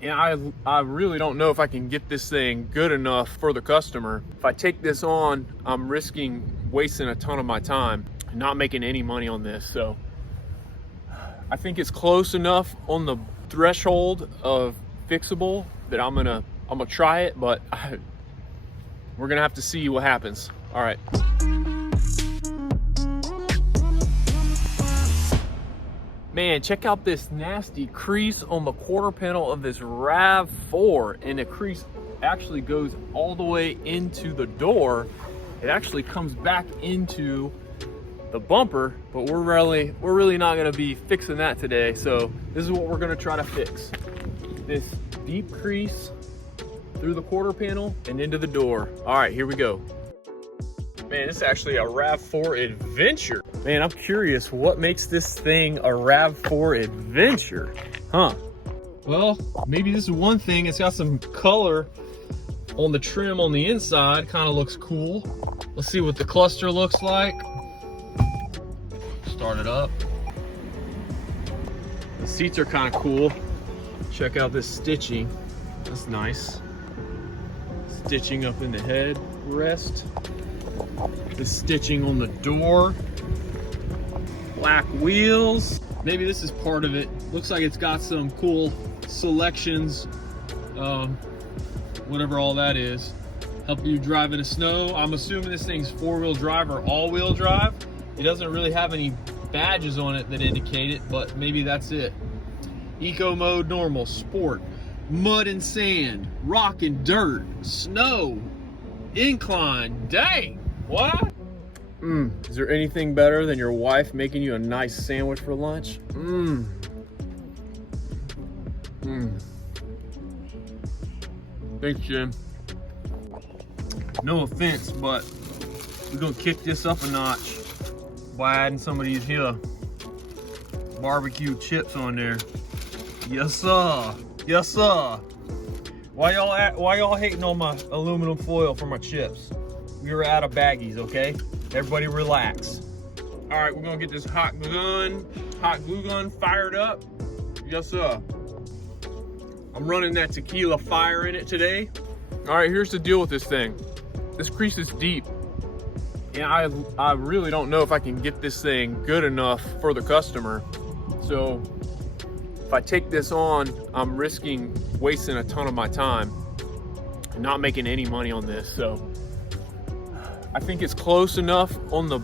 And I really don't know if I can get this thing good enough for the customer. If I take this on, I'm risking wasting a ton of my time and not making any money on this. So I think it's close enough on the threshold of fixable that I'm gonna try it, but we're gonna have to see what happens. All right. Man, check out this nasty crease on the quarter panel of this Rav 4, and the crease actually goes all the way into the door. It actually comes back into the bumper, but we're really not gonna be fixing that today. So this is what we're gonna try to fix. This deep crease through the quarter panel and into the door. All right, here we go. Man, this is actually a Rav 4 Adventure. Man, I'm curious what makes this thing a Rav 4 Adventure, huh? Well, maybe this is one thing. It's got some color on the trim on the inside, kind of looks cool. Let's see what the cluster looks like. Start it up. The seats are kind of cool. Check out this stitching. That's nice. Stitching up in the headrest. The stitching on the door. Black wheels. Maybe this is part of it. Looks like it's got some cool selections. Whatever all that is. Help you drive in the snow. I'm assuming this thing's 4-wheel drive or all-wheel drive. It doesn't really have any badges on it that indicate it, but maybe that's it. Eco mode, normal, sport, mud and sand, rock and dirt, snow, incline. Dang, what? Is there anything better than your wife making you a nice sandwich for lunch? Thanks, Jim. No offense, but we're gonna kick this up a notch by adding some of these here barbecue chips on there. Yes, sir. Yes, sir. Why y'all hating on my aluminum foil for my chips? We were out of baggies, okay? Everybody relax. All right, we're gonna get this hot glue gun fired up. Yes, sir. I'm running that tequila fire in it today. All right, here's the deal with this thing. This crease is deep. And I really don't know if I can get this thing good enough for the customer. So if I take this on, I'm risking wasting a ton of my time and not making any money on this. So I think it's close enough on the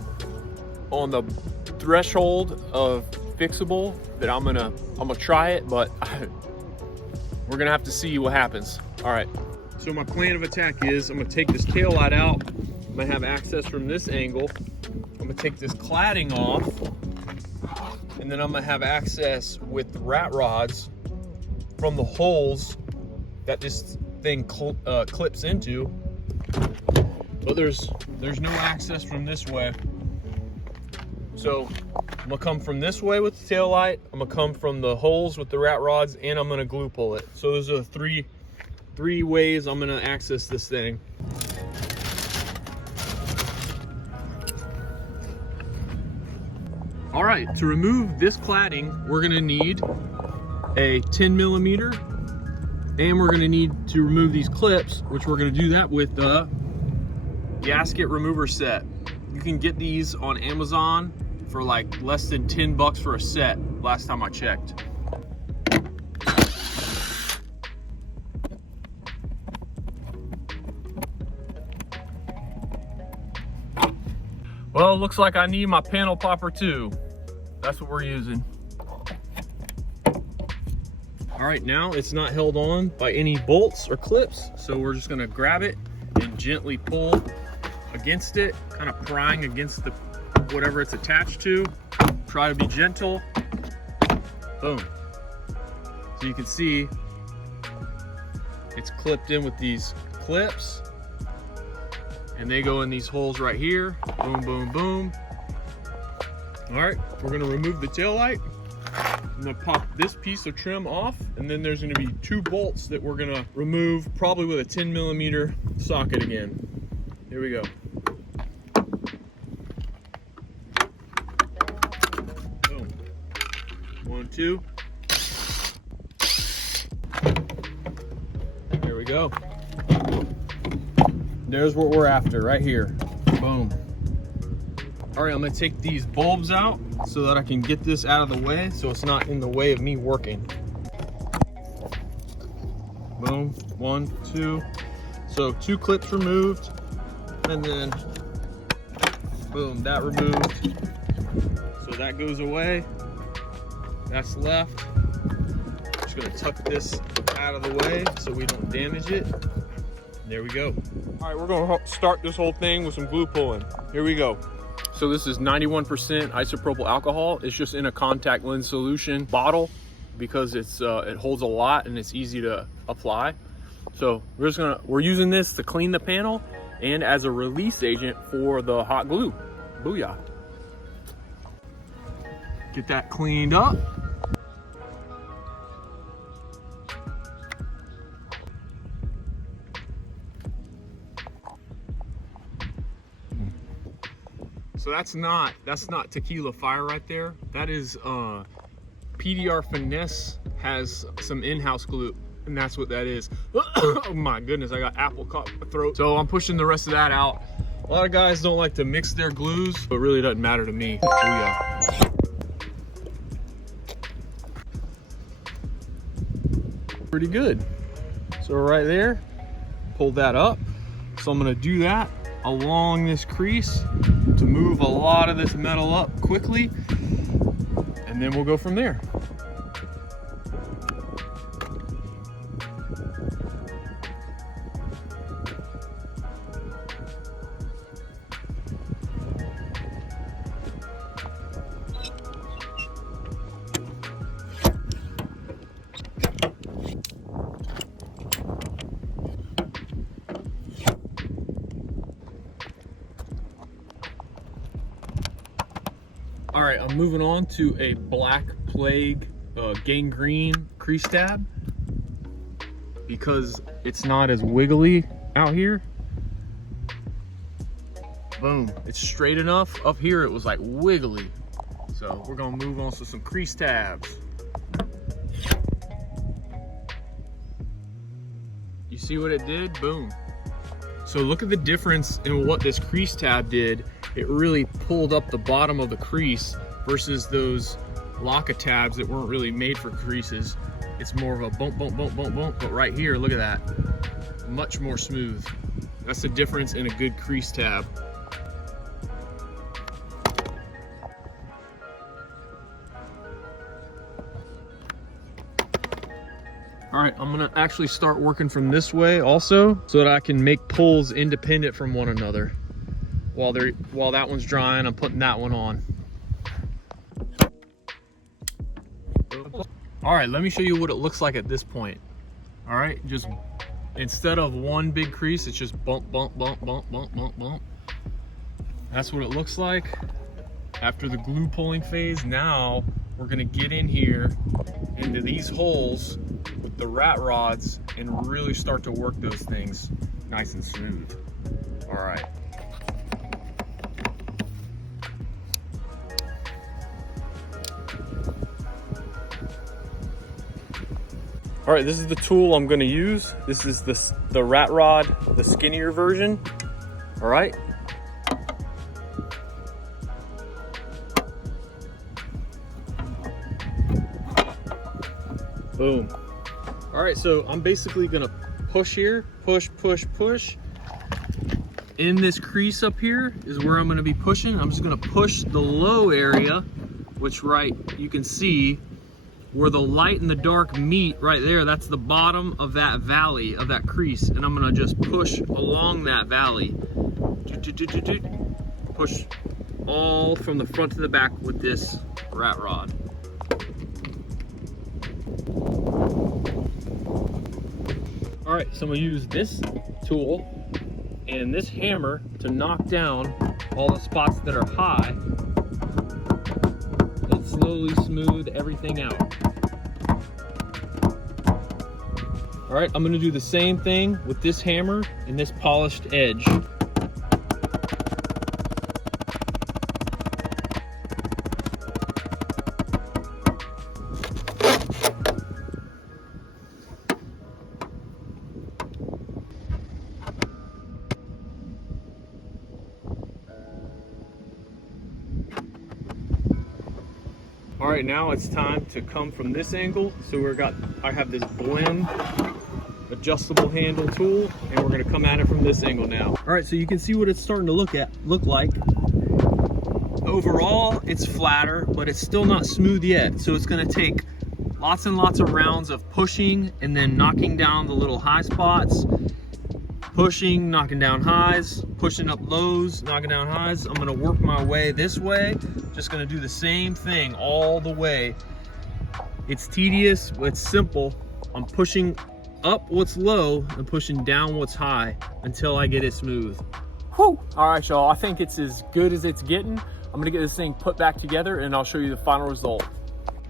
threshold of fixable that I'm gonna try it, but we're gonna have to see what happens. All right. So my plan of attack is I'm gonna take this tail light out. I'm gonna have access from this angle. I'm gonna take this cladding off, and then I'm gonna have access with rat rods from the holes that this thing clips into. But there's no access from this way. So I'm gonna come from this way with the tail light. I'm gonna come from the holes with the rat rods, and I'm gonna glue pull it. So those are three ways I'm gonna access this thing. All right, to remove this cladding, we're gonna need a 10mm, and we're gonna need to remove these clips, which we're gonna do that with the gasket remover set. You can get these on Amazon for like less than 10 bucks for a set, last time I checked. Well, it looks like I need my panel popper too. That's what we're using. All right, now it's not held on by any bolts or clips, so we're just gonna grab it and gently pull against it, kind of prying against the whatever it's attached to. Try to be gentle. Boom. So you can see it's clipped in with these clips, and they go in these holes right here. Boom, boom, boom. All right, we're gonna remove the tail light. I'm gonna pop this piece of trim off, and then there's gonna be 2 bolts that we're gonna remove, probably with a 10mm socket again. Here we go. Boom. 1, 2. go. There's what we're after right here. Boom. All right, I'm gonna take these bulbs out so that I can get this out of the way so it's not in the way of me working. Boom, 1, 2. So 2 clips removed, and then boom, that removed. So that goes away. That's left. Just gonna tuck this out of the way so we don't damage it. There we go. All right, we're gonna start this whole thing with some glue pulling. Here we go. So this is 91% isopropyl alcohol. It's just in a contact lens solution bottle because it's it holds a lot and it's easy to apply. So we're using this to clean the panel and as a release agent for the hot glue. Booyah. Get that cleaned up. So that's not Tequila Fire right there. That is PDR Finesse has some in-house glue, and that's what that is. Oh my goodness, I got apple caught in my throat. So I'm pushing the rest of that out. A lot of guys don't like to mix their glues, but it really doesn't matter to me. Booyah. Pretty good. So right there, pull that up. So I'm gonna do that along this crease to move a lot of this metal up quickly, and then we'll go from there. All right, I'm moving on to a Black Plague gangrene crease tab because it's not as wiggly out here. Boom, it's straight enough. Up here it was like wiggly. So we're gonna move on to some crease tabs. You see what it did? Boom. So look at the difference in what this crease tab did. It really pulled up the bottom of the crease versus those Locka tabs that weren't really made for creases. It's more of a bump, bump, bump, bump, bump. But right here, look at that. Much more smooth. That's the difference in a good crease tab. All right, I'm gonna actually start working from this way also so that I can make pulls independent from one another. While that one's drying, I'm putting that one on. All right, let me show you what it looks like at this point. All right, just instead of one big crease, it's just bump, bump, bump, bump, bump, bump, bump. That's what it looks like after the glue pulling phase. Now we're gonna get in here into these holes with the rat rods and really start to work those things nice and smooth. All right. All right, this is the tool I'm gonna use. This is the rat rod, the skinnier version. All right. Boom. All right, so I'm basically gonna push here, push, push, push. In this crease up here is where I'm gonna be pushing. I'm just gonna push the low area, which you can see where the light and the dark meet right there. That's the bottom of that valley, of that crease. And I'm gonna just push along that valley. Push all from the front to the back with this rat rod. All right, so I'm gonna use this tool and this hammer to knock down all the spots that are high and slowly smooth everything out. All right, I'm gonna do the same thing with this hammer and this polished edge. right, now it's time to come from this angle. So I have this blend adjustable handle tool, and we're gonna come at it from this angle now. All right, so you can see what it's starting to look like. Overall, it's flatter, but it's still not smooth yet. So it's gonna take lots and lots of rounds of pushing and then knocking down the little high spots, pushing, knocking down highs, pushing up lows, knocking down highs. I'm gonna work my way this way, just gonna do the same thing all the way. It's tedious, but it's simple. I'm pushing up what's low and pushing down what's high until I get it smooth. Whew. All right, y'all, I think it's as good as it's getting. I'm gonna get this thing put back together and I'll show you the final result.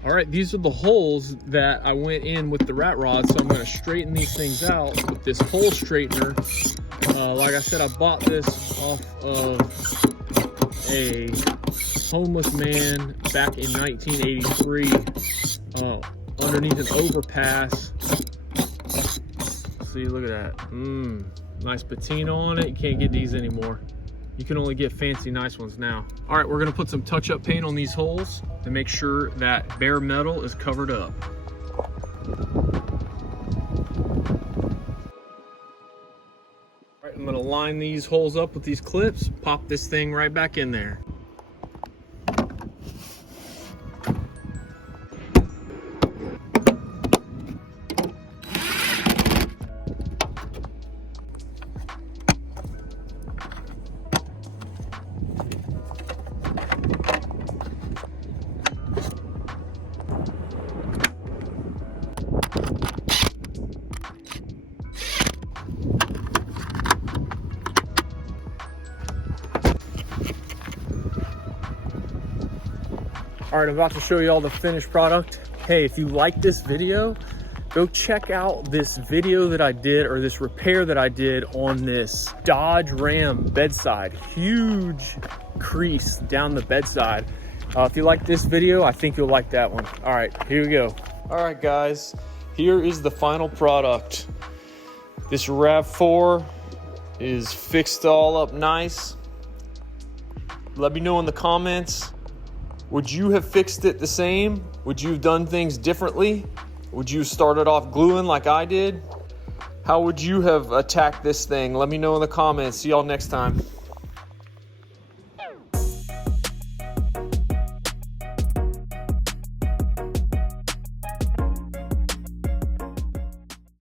All right, these are the holes that I went in with the rat rod, so I'm gonna straighten these things out with this hole straightener. Like I said, I bought this off of a homeless man back in 1983 underneath an overpass. See, look at that. Nice patina on it. You can't get these anymore. You can only get fancy nice ones now. All right, we're gonna put some touch-up paint on these holes to make sure that bare metal is covered up. All right, I'm gonna line these holes up with these clips, pop this thing right back in there. All right, I'm about to show you all the finished product. Hey, if you like this video, go check out this video that I did, or this repair that I did on this Dodge Ram bedside. Huge crease down the bedside. If you like this video, I think you'll like that one. All right, here we go. All right, guys, here is the final product. This RAV4 is fixed all up nice. Let me know in the comments, would you have fixed it the same? Would you have done things differently? Would you have started off gluing like I did? How would you have attacked this thing? Let me know in the comments. See y'all next time.